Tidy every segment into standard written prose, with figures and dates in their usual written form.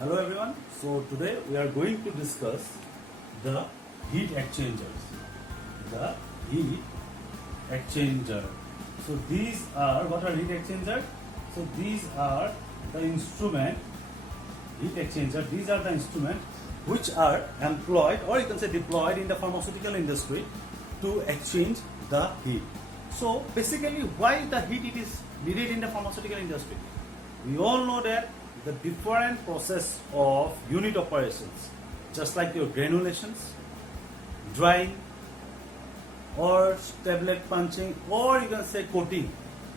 Hello everyone. So today we are going to discuss the heat exchangers. The heat exchanger. So these are what are heat exchanger? So these are the instrument heat exchanger. These are the instrument which are employed or you can say deployed in the pharmaceutical industry to exchange the heat. So basically why the heat it is needed in the pharmaceutical industry? We all know that the different process of unit operations, just like your granulations, drying, or tablet punching, or you can say coating,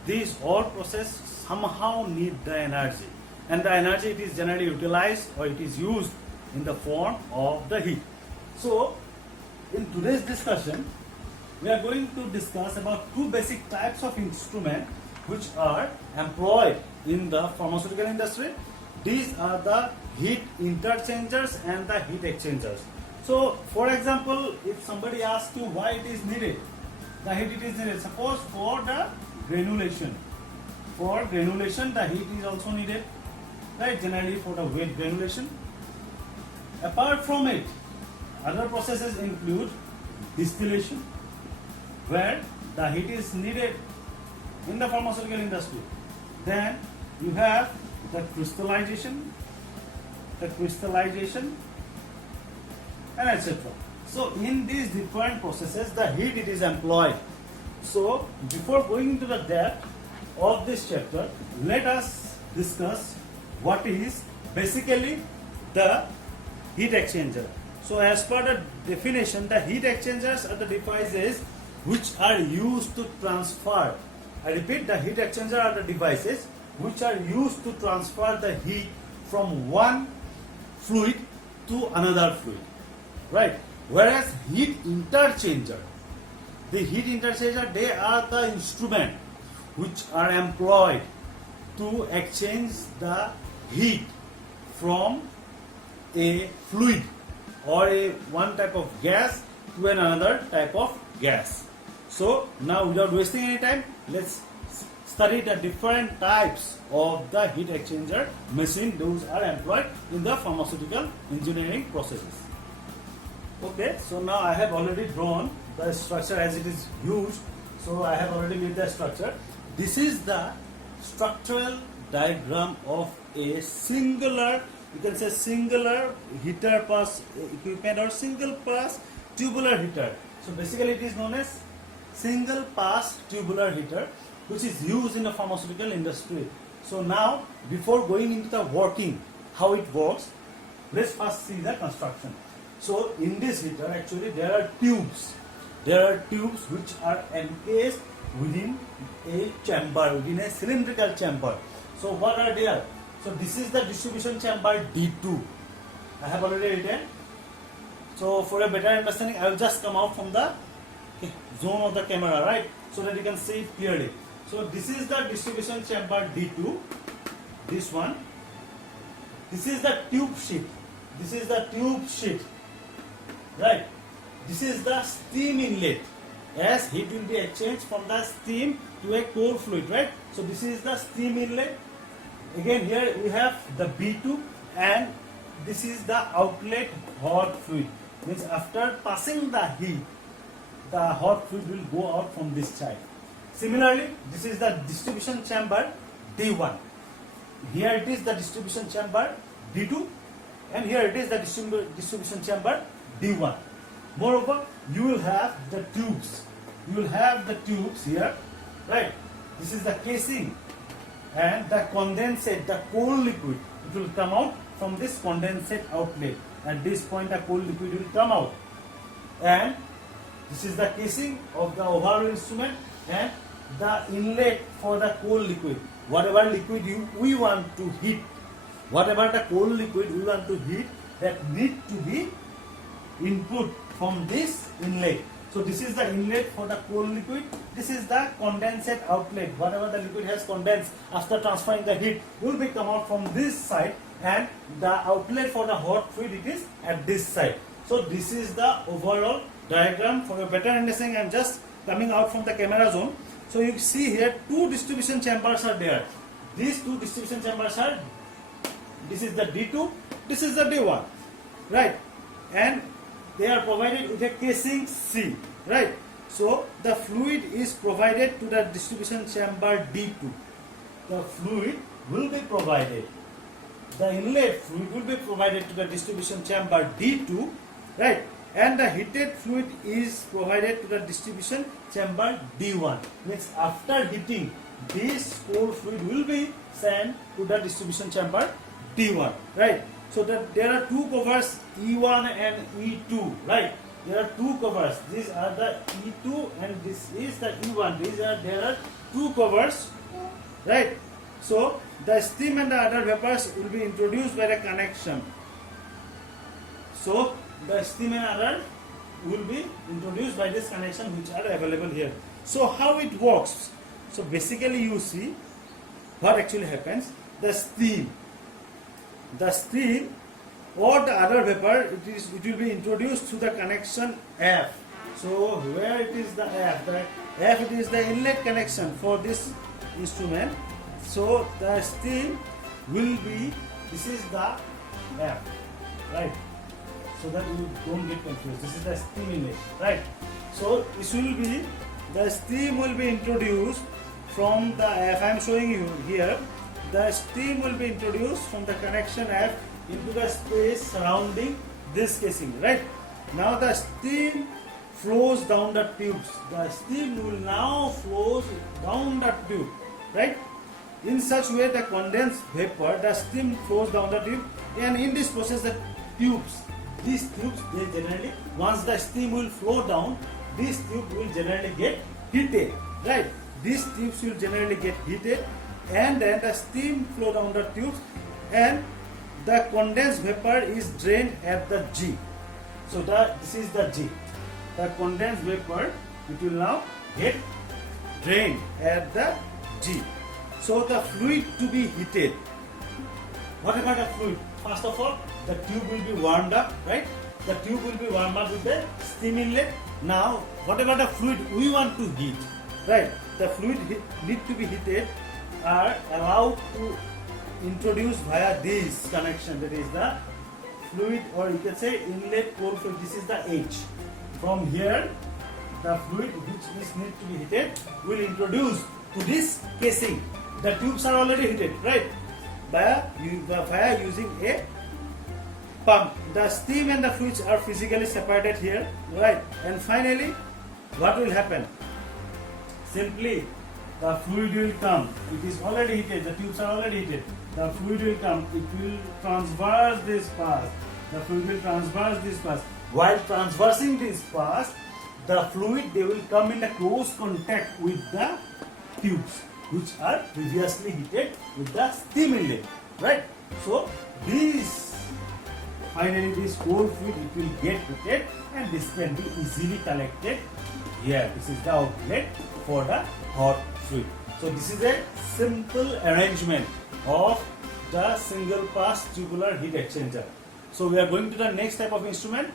these all process somehow need the energy, and the energy it is generally utilized or it is used in the form of the heat. So in today's discussion we are going to discuss about two basic types of instrument which are employed in the pharmaceutical industry. These are the heat interchangers and the heat exchangers. So for example, if somebody asks you why it is needed, the heat it is needed. Suppose for the granulation, the heat is also needed, right? Generally for the wet granulation. Apart from it, other processes include distillation, where the heat is needed in the pharmaceutical industry. Then you have the crystallization, and etc. So in these different processes, the heat it is employed. So before going into the depth of this chapter, let us discuss what is basically the heat exchanger. So as per the definition, the heat exchangers are the devices which are used to transfer. I repeat, the heat exchanger are the devices which are used to transfer the heat from one fluid to another fluid, right? Whereas heat interchanger, they are the instrument which are employed to exchange the heat from a fluid or one type of gas to another type of gas. So now without wasting any time, let's study the different types of the heat exchanger machine those are employed in the pharmaceutical engineering processes. Okay, so now I have already drawn the structure as it is used. So I have already made the structure. This is the structural diagram of a singular, you can say singular heater pass equipment or single pass tubular heater. So basically it is known as single pass tubular heater, which is used in the pharmaceutical industry. So now, before going into the working, how it works, let's first see the construction. So in this heater, actually there are tubes. There are tubes which are encased within a chamber, within a cylindrical chamber. So what are there? So this is the distribution chamber D2. I have already written. So for a better understanding, I will just come out from the zone of the camera, right? So that you can see it clearly. So this is the distribution chamber D2, this one. This is the tube sheet, right? This is the steam inlet, as heat will be exchanged from the steam to a core fluid, right? So this is the steam inlet. Again here we have the B2, and this is the outlet hot fluid. Means after passing the heat, the hot fluid will go out from this side. Similarly, this is the distribution chamber D1. Here it is the distribution chamber D2, and here it is the distribution chamber D1. Moreover, you will have the tubes. Here, right? This is the casing, and the condensate, the cold liquid, it will come out from this condensate outlet. At this point, the cold liquid will come out, and this is the casing of the overall instrument and the inlet for the cold liquid. Whatever liquid we want to heat, whatever the cold liquid we want to heat, that need to be input from this inlet. So this is the inlet for the cold liquid. This is the condensate outlet. Whatever the liquid has condensed after transferring the heat will be come out from this side, and the outlet for the hot fluid it is at this side. So this is the overall diagram. For a better understanding, I am just coming out from the camera zone. So you see here two distribution chambers are there. These two distribution chambers are this is the D2, this is the D1, right? And they are provided with a casing C, right? So the fluid is provided to the distribution chamber D2. The fluid will be provided, the inlet fluid will be provided to the distribution chamber D2, right? And the heated fluid is provided to the distribution chamber D1. Means after heating, this cold fluid will be sent to the distribution chamber D1, right? So there are two covers, E1 and E2, right? There are two covers. These are the E2 and this is the E1. There are two covers, right? So the steam and the other vapors will be introduced by the connection. So the steam and other will be introduced by this connection which are available here. So how it works? So basically you see what actually happens. The steam or the other vapor, it will be introduced to the connection F. So where it is the F? The F, it is the inlet connection for this instrument. So the steam will be, this is the F, right? So that you don't get confused. This is the steam inlet, right? So this will be, the steam will be introduced from the F. I am showing you here. The steam will be introduced from the connection F into the space surrounding this casing, right? Now the steam flows down the tubes. The steam will now flows down the tube, right? In such way, the condensed vapor, the steam flows down the tube, and in this process, the tubes, these tubes, they generally, once the steam will flow down, these tubes will generally get heated, right? These tubes will generally get heated, and then the steam flow down the tubes, and the condensed vapor is drained at the G. So this is the G. The condensed vapor, it will now get drained at the G. So the fluid to be heated. Whatever the fluid, first of all, the tube will be warmed up, right? The tube will be warmed up with the steam inlet. Now, whatever the fluid we want to heat, right? The fluid need to be heated are allowed to introduce via this connection. That is the fluid, or you can say inlet cold fluid. This is the H. From here, the fluid which is need to be heated will introduce to this casing. The tubes are already heated, right? Via using a pump. The steam and the fluids are physically separated here, right? And finally, what will happen? Simply, the fluid will come. It is already heated. The tubes are already heated. The fluid will come. It will transverse this path. The fluid will transverse this path. While transversing this path, the fluid, they will come in a close contact with the tubes, which are previously heated with the steam inlet, right? So finally this cold fluid, it will get heated, and this can be easily collected here. This is the outlet for the hot fluid. So this is a simple arrangement of the single pass tubular heat exchanger. So we are going to the next type of instrument.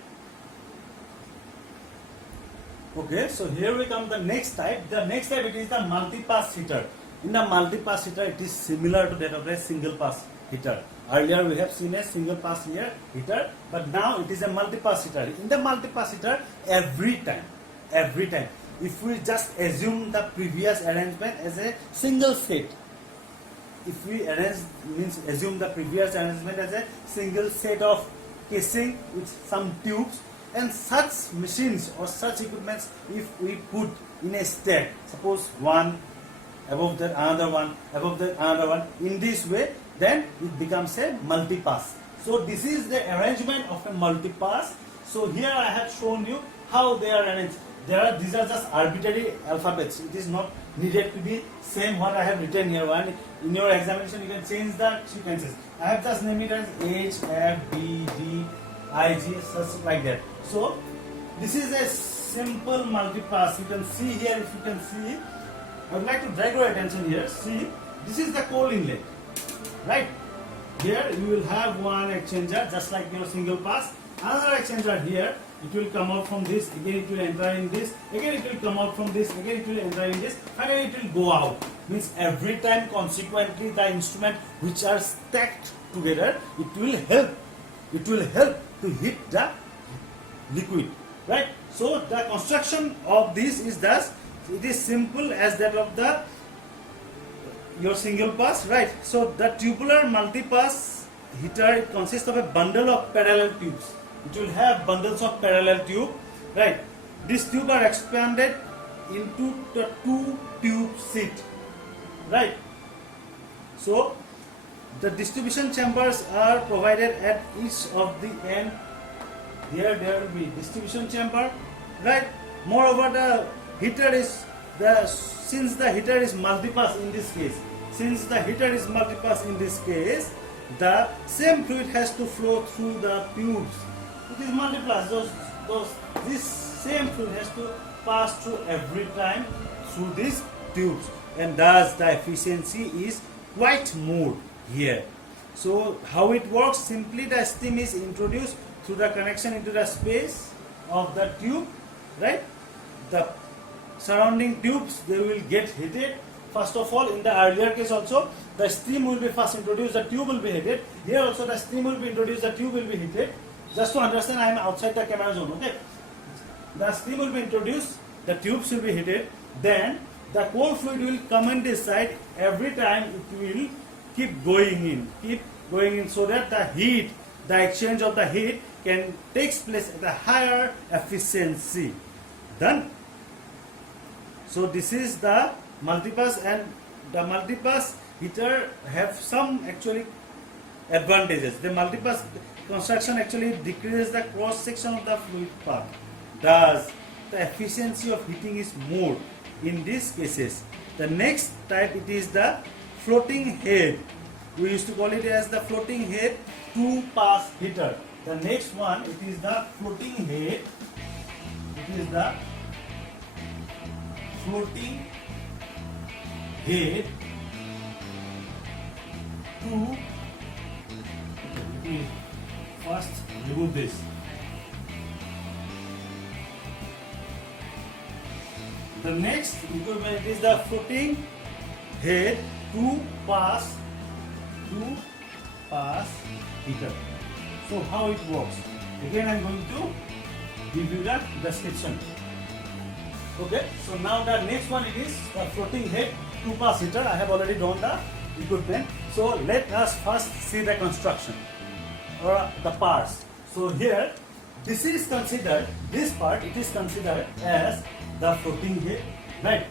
Okay, so here we come to the next type. The next type, it is the multi-pass heater. In the multi-pass heater, it is similar to that of a single-pass heater. Earlier we have seen a single-pass heater, but now it is a multi-pass heater. In the multi-pass heater, every time, if we just assume the previous arrangement as a single set, if we assume the previous arrangement as a single set of casing with some tubes, and such machines or such equipments, if we put in a stack, suppose one above that another one, above that another one, in this way, then it becomes a multi-pass. So this is the arrangement of a multi-pass. So here I have shown you how they are arranged. These are just arbitrary alphabets. It is not needed to be same what I have written here. One in your examination you can change the sequences. I have just named it as H, F, B, D, I, G, such like that. So this is a simple multi-pass. You can see here, if you can see, I would like to drag your attention here. See, this is the cold inlet, right? Here you will have one exchanger just like your single pass, another exchanger here, it will come out from this, again it will enter in this, again it will come out from this, again it will enter in this, finally it will go out. Means every time consequently the instrument which are stacked together, it will help to hit the liquid, right? So the construction of this is thus, it is simple as that of the your single pass, right? So the tubular multipass heater, it consists of a bundle of parallel tubes. It will have bundles of parallel tube, right? These tubes are expanded into the two tube seat, right? So the distribution chambers are provided at each of the end. Here there will be distribution chamber, right? Moreover, the heater is since the heater is multipass in this case. Since the heater is multipass in this case, the same fluid has to flow through the tubes. It is multipass. This same fluid has to pass through every time through these tubes, and thus the efficiency is quite more here. So how it works? Simply the steam is introduced through the connection into the space of the tube, right? The surrounding tubes, they will get heated. First of all, in the earlier case also, the steam will be first introduced, the tube will be heated. Here also the steam will be introduced, the tube will be heated. Just to understand, I am outside the camera zone, okay? The steam will be introduced, the tubes will be heated, then the cold fluid will come in this side. Every time it will keep going in so that the heat, the exchange of the heat can takes place at a higher efficiency. Done. So this is the multipass, and the multipass heater have some actually advantages. The multipass construction actually decreases the cross section of the fluid path. Thus, the efficiency of heating is more in these cases. The next type, it is the floating head. We used to call it as the floating head two-pass heater. The next one, it is the floating head. It is the floating head two. First, remove this. The next equipment is the floating head two-pass heater. So how it works? Again, I am going to give you the description. Okay. So now the next one, it is the floating head two-pass heater. I have already drawn the equipment. So let us first see the construction or the parts. So here, this is considered, this part, it is considered as the floating head, right?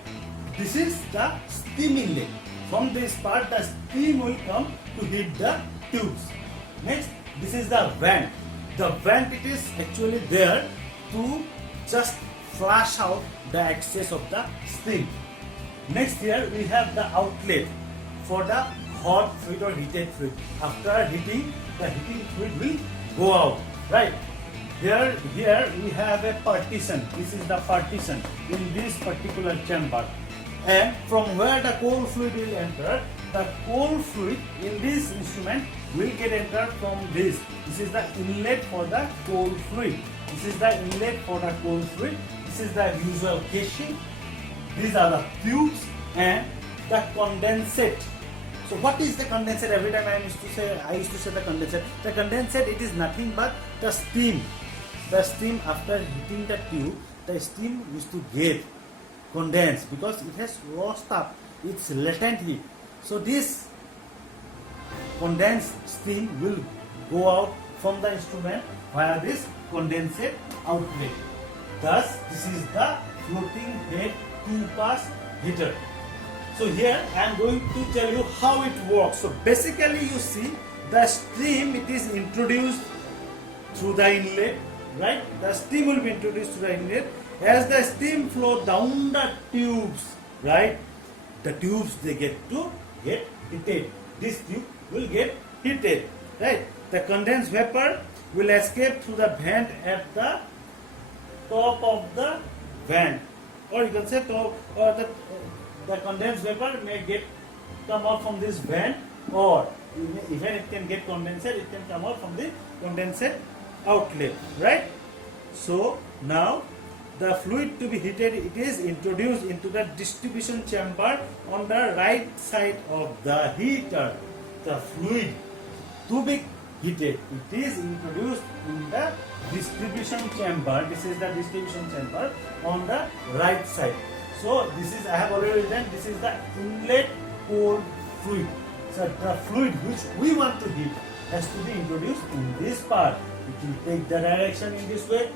This is the steam inlet. From this part, the steam will come to heat the tubes. Next, this is the vent. The vent, it is actually there to just flush out the excess of the steam. Next, here we have the outlet for the hot fluid or heated fluid. After heating, the heating fluid will go out, right? Here we have a partition. This is the partition in this particular chamber. And from where the cold fluid will enter, the cold fluid in this instrument will get entered from this. This is the inlet for the cold fluid. This is the inlet for the cold fluid. This is the usual casing. These are the tubes and the condensate. So what is the condensate? Every time I used to say the condensate. The condensate, it is nothing but the steam. The steam, after heating the tube, the steam used to get condensed because it has lost up its latent heat. So this condensed steam will go out from the instrument via this condensate outlet. Thus, this is the floating head two-pass heater. So here I am going to tell you how it works. So basically, you see the steam, it is introduced through the inlet, right? The steam will be introduced through the inlet. As the steam flow down the tubes, right? The tubes, they get heated. This tube will get heated, right? The condensed vapor will escape through the vent at the top of the vent, or you can say top, or the condensed vapor may come out from this vent, or even it can get condensate, it can come out from the condensate outlet, right? So now the fluid to be heated, it is introduced into the distribution chamber on the right side of the heater. The fluid to be heated, it is introduced in the distribution chamber. This is the distribution chamber on the right side. So this is, I have already written, this is the inlet cold fluid. So the fluid which we want to heat has to be introduced in this part. It will take the direction in this way.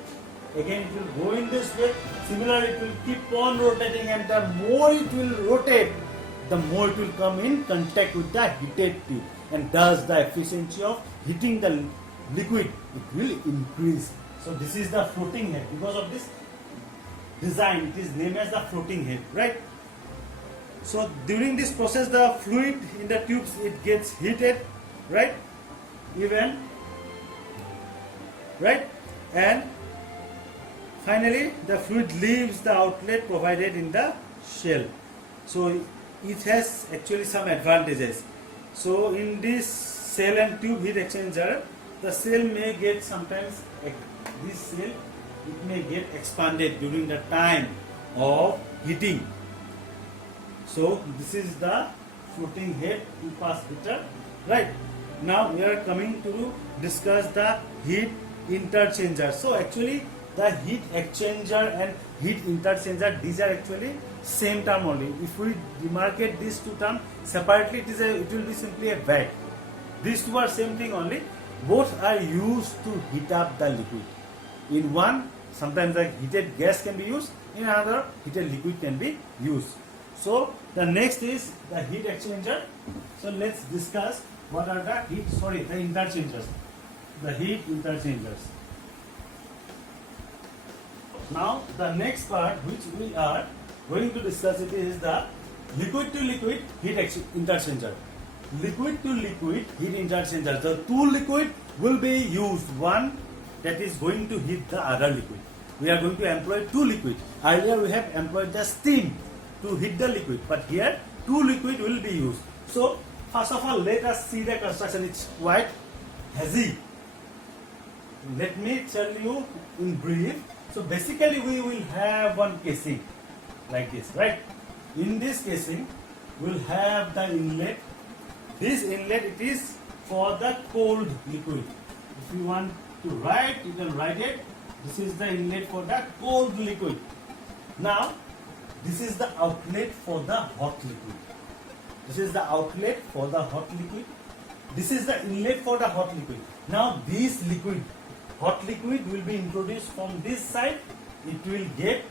Again it will go in this way. Similarly it will keep on rotating, and the more it will rotate, the more it will come in contact with the heated tube, and thus the efficiency of heating the liquid, it will increase. So this is the floating head. Because of this design, it is named as the floating head, right? So during this process, the fluid in the tubes, it gets heated, right? And finally the fluid leaves the outlet provided in the shell. So it has actually some advantages. So in this cell and tube heat exchanger, the cell may get sometimes, this cell, it may get expanded during the time of heating. So this is the floating head to pass heater, right? Now we are coming to discuss the heat interchanger. So actually the heat exchanger and heat interchanger, these are actually same term only. If we demarcate these two terms separately, it will be simply a vat. These two are same thing only. Both are used to heat up the liquid. In one, sometimes the heated gas can be used. In another, heated liquid can be used. So the next is the heat exchanger. So let's discuss what are the the interchangers. The heat interchangers. Now the next part which we are going to discuss, it is the liquid to liquid heat interchanger. Liquid to liquid heat interchanger. The two liquid will be used. One that is going to heat the other liquid. We are going to employ two liquid. Earlier we have employed the steam to heat the liquid, but here two liquid will be used. So first of all, let us see the construction. It's quite hazy. Let me tell you in brief. So basically we will have one casing like this, right? In this casing we will have the inlet. This inlet, it is for the cold liquid. If you want to write, you can write it. This is the inlet for the cold liquid. Now this is the outlet for the hot liquid. This is the outlet for the hot liquid. This is the inlet for the hot liquid. Now this liquid, hot liquid, will be introduced from this side. It will get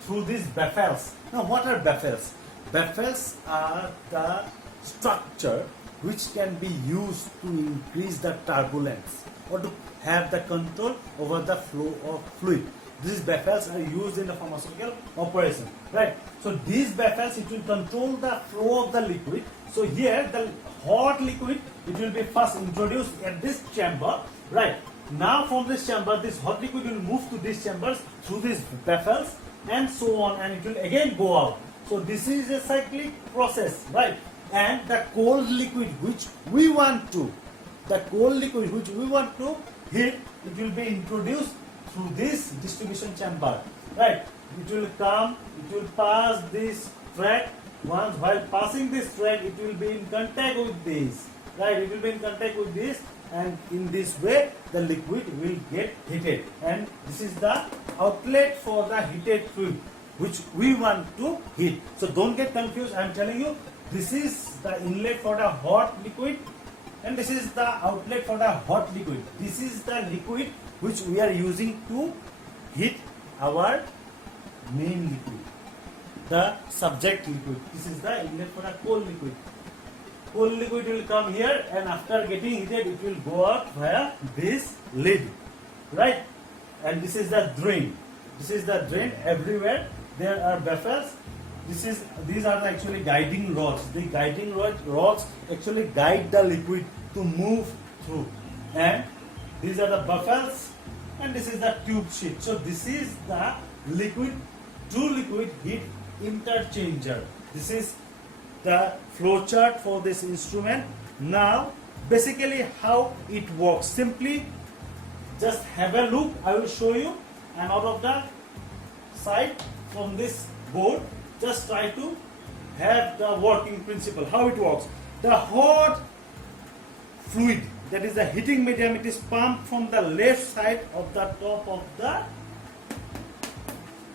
through these baffles. Now what are baffles? Baffles are the structure which can be used to increase the turbulence or to have the control over the flow of fluid. These baffles are used in the pharmaceutical operation, right? So these baffles, it will control the flow of the liquid. So here the hot liquid, it will be first introduced at this chamber, right? Now from this chamber, this hot liquid will move to these chambers through these baffles and so on, and it will again go out. So this is a cyclic process, right? And the cold liquid which we want to heat, it will be introduced through this distribution chamber, right? It will come, it will pass this track. Once while passing this track, it will be in contact with this, right? It will be in contact with this, and in this way the liquid will get heated. And this is the outlet for the heated fluid which we want to heat. So don't get confused. I am telling you, this is the inlet for the hot liquid, and this is the outlet for the hot liquid. This is the liquid which we are using to heat our main liquid, the subject liquid. This is the inlet for the cold liquid. Cold liquid will come here, and after getting heated, it will go out via this lid, right? And this is the drain. This is the drain. Everywhere there are baffles. These are the actually guiding rods. The guiding rods actually guide the liquid to move through. And these are the baffles, and this is the tube sheet. So this is the liquid to liquid heat interchanger. This is the flow chart for this instrument. Now basically how it works, simply just have a look. I will show you and out of the side from this board, just try to have the working principle, how it works. The hot fluid, that is the heating medium, it is pumped from the left side of the top of the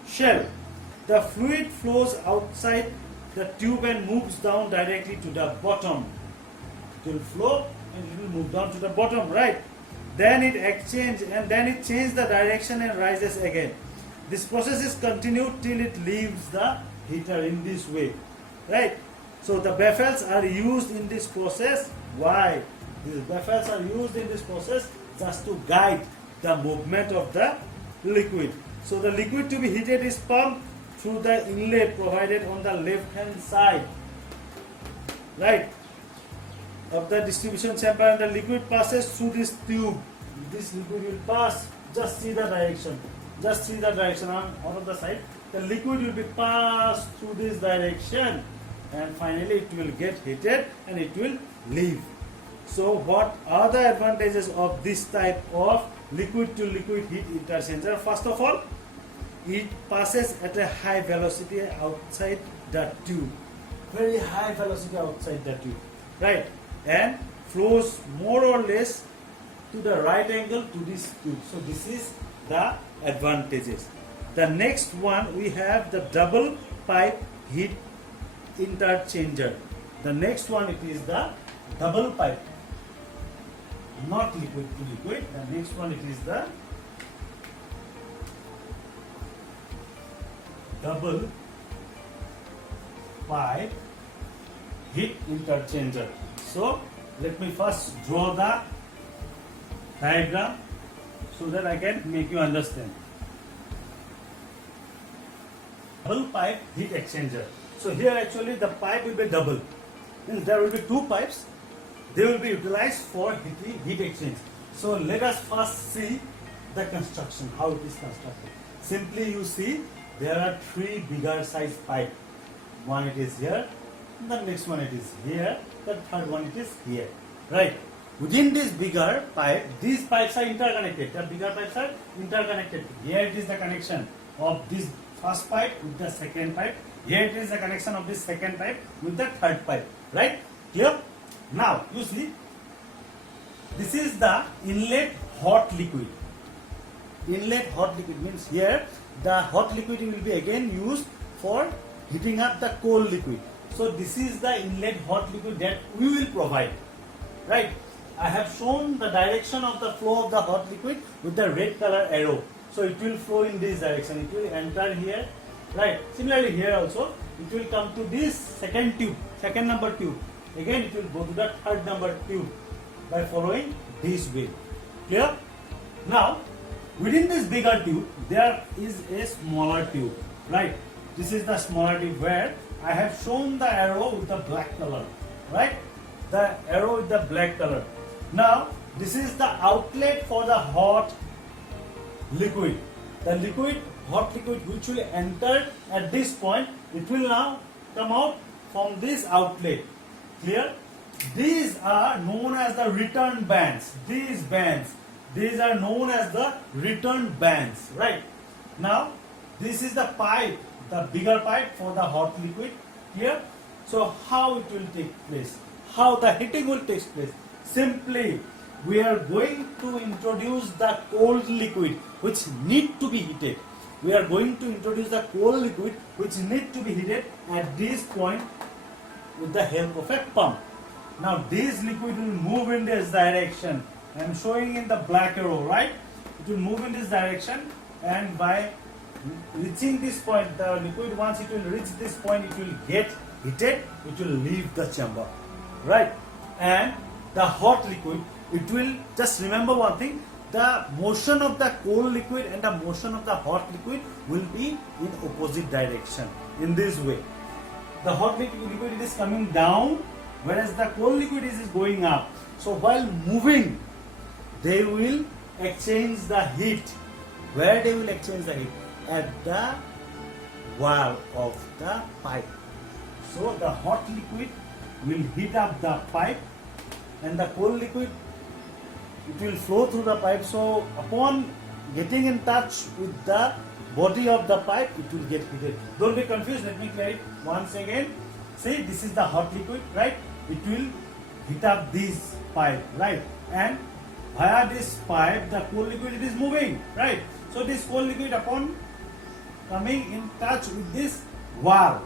shell. The fluid flows outside the tube and moves down directly to the bottom. It will flow and it will move down to the bottom, right? Then it changes the direction and rises again. This process is continued till it leaves the heater in this way, right? So the baffles are used in this process. Why? These baffles are used in this process just to guide the movement of the liquid. So the liquid to be heated is pumped through the inlet provided on the left hand side, right, of the distribution chamber, and the liquid passes through this tube. This liquid will pass, just see the direction, out of the side. The liquid will be passed through this direction and finally it will get heated and it will leave. So what are the advantages of this type of liquid to liquid heat interchanger? First of all, it passes at a high velocity outside the tube, very high velocity outside the tube, right, and flows more or less to the right angle to this tube. So this is the advantages. The next one, we have the double pipe heat interchanger. The next one, it is the double pipe, not liquid to liquid. The next one, it is the double pipe heat interchanger. So let me first draw the diagram so that I can make you understand. Double pipe heat exchanger. So here actually the pipe will be double. Means there will be two pipes. They will be utilized for heat exchange. So let us first see the construction, how it is constructed. Simply you see there are three bigger size pipe. One it is here, the next one it is here, the third one it is here. Right. Within this bigger pipe, these pipes are interconnected. The bigger pipes are interconnected. Here it is the connection of this first pipe with the second pipe. Here it is the connection of this second pipe with the third pipe. Right? Clear? Now you see, this is the inlet hot liquid. Inlet hot liquid means here the hot liquid will be again used for heating up the cold liquid. So this is the inlet hot liquid that we will provide. Right? I have shown the direction of the flow of the hot liquid with the red color arrow. So it will flow in this direction. It will enter here. Right? Similarly here also, it will come to this second tube, second number tube. Again it will go to the third number tube by following this way. Clear? Now, within this bigger tube, there is a smaller tube. Right? This is the smaller tube where I have shown the arrow with the black color. Right? The arrow with the black color. Now, this is the outlet for the hot liquid. The hot liquid which will enter at this point, it will now come out from this outlet. Clear? These are known as the return bands. These are known as the return bands. Right? Now, this is the pipe, the bigger pipe for the hot liquid. Clear? So, how it will take place? How the heating will take place? Simply, we are going to introduce the cold liquid which need to be heated. We are going to introduce the cold liquid which need to be heated at this point with the help of a pump. Now this liquid will move in this direction. I am showing in the black arrow, right? It will move in this direction, and by reaching this point, the liquid, once it will reach this point, it will get heated, it will leave the chamber, right? And the hot liquid, it will, just remember one thing, the motion of the cold liquid and the motion of the hot liquid will be in opposite direction, in this way. The hot liquid is coming down, whereas the cold liquid is going up. So while moving, they will exchange the heat. Where they will exchange the heat? At the wall of the pipe. So the hot liquid will heat up the pipe, and the cold liquid, it will flow through the pipe. So upon getting in touch with the body of the pipe, it will get heated. Don't be confused. Let me clear it once again. See, this is the hot liquid, right? It will heat up this pipe, right? And via this pipe, the cold liquid it is moving, right? So this cold liquid, upon coming in touch with this valve,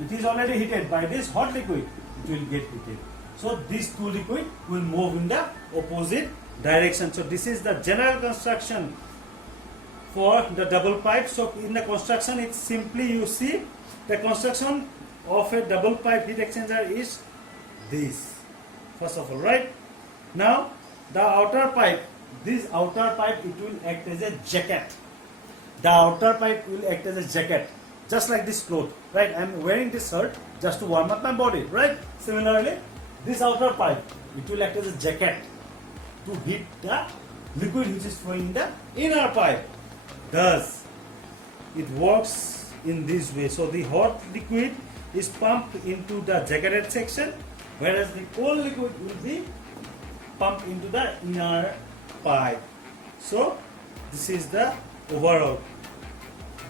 it is already heated by this hot liquid, it will get heated. So these two liquid will move in the opposite direction. So this is the general construction for the double pipe. So in the construction, it's simply, you see, the construction of a double pipe heat exchanger is this, first of all, right? Now the outer pipe, this outer pipe, it will act as a jacket. The outer pipe will act as a jacket, just like this cloth, right? I'm wearing this shirt just to warm up my body, right? Similarly, this outer pipe, it will act as a jacket to heat the liquid which is flowing in the inner pipe. Thus, it works in this way. So the hot liquid is pumped into the jacketed section, whereas the cold liquid will be pumped into the inner pipe. So this is the overall.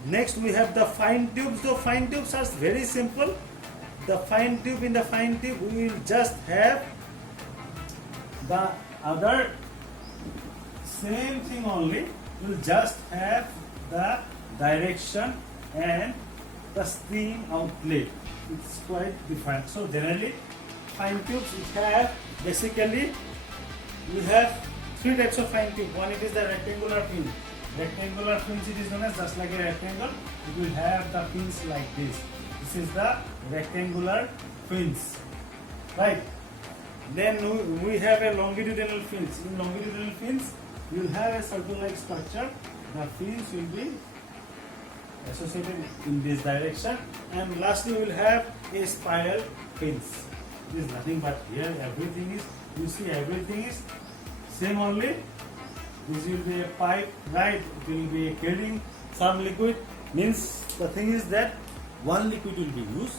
Next we have the fine tubes. The fine tubes are very simple. The fine tube, in the fine tube we will just have the other same thing only. We will just have the direction and the steam outlet. It's quite different. So generally fine tubes we have, basically we have three types of fine tube. One, it is the rectangular pin. Rectangular pins, it is known as just like a rectangle. It will have the pins like this. This is the rectangular pins, right? Then we have a longitudinal fins. In longitudinal fins, you will have a circle-like structure. The fins will be associated in this direction, and lastly we will have a spiral fins. This is nothing but here everything is, you see, everything is same only. This will be a pipe, right? It will be carrying some liquid. Means the thing is that one liquid will be used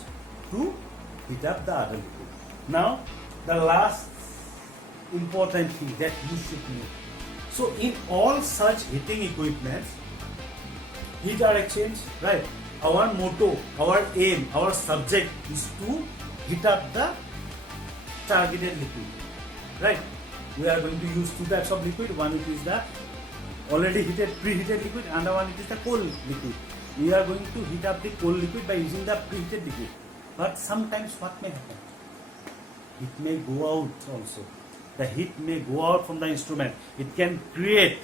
to heat up the other liquid. Now the last important thing that you should know. So in all such heating equipments, heat are exchanged, right? Our motto, our aim, our subject is to heat up the targeted liquid, right? We are going to use two types of liquid. One, it is the already heated, preheated liquid, and the one, it is the cold liquid. We are going to heat up the cold liquid by using the preheated liquid. But sometimes what may happen? It may go out also. The heat may go out from the instrument. It can create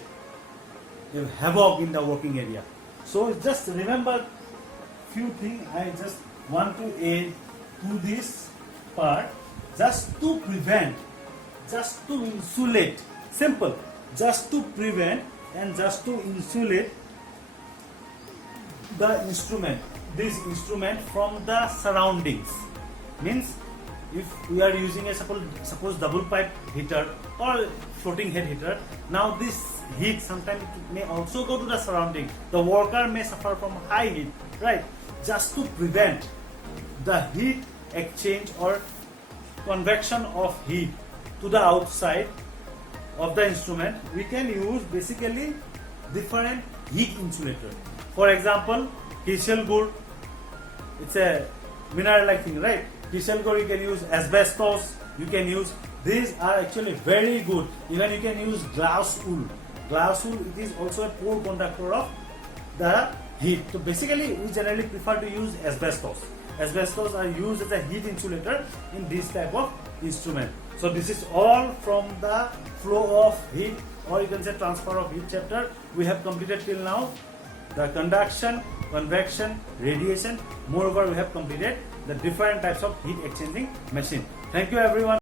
a havoc in the working area. So just remember few things I just want to add to this part, just to prevent, just to insulate, simple, just to prevent and just to insulate the instrument, this instrument from the surroundings. Means if we are using a suppose double pipe heater or floating head heater, now this heat sometimes it may also go to the surrounding. The worker may suffer from high heat, right? Just to prevent the heat exchange or convection of heat to the outside of the instrument, we can use basically different heat insulator. For example, Kishel Gur, it's a mineral-like thing, right? Kishel Gur, you can use asbestos, you can use, these are actually very good. Even you can use glass wool. Glass wool, it is also a poor conductor of the heat. So basically, we generally prefer to use asbestos. Asbestos are used as a heat insulator in this type of instrument. So this is all from the flow of heat, or you can say transfer of heat chapter. We have completed till now the conduction, convection, radiation. Moreover, we have completed the different types of heat exchanging machine. Thank you everyone.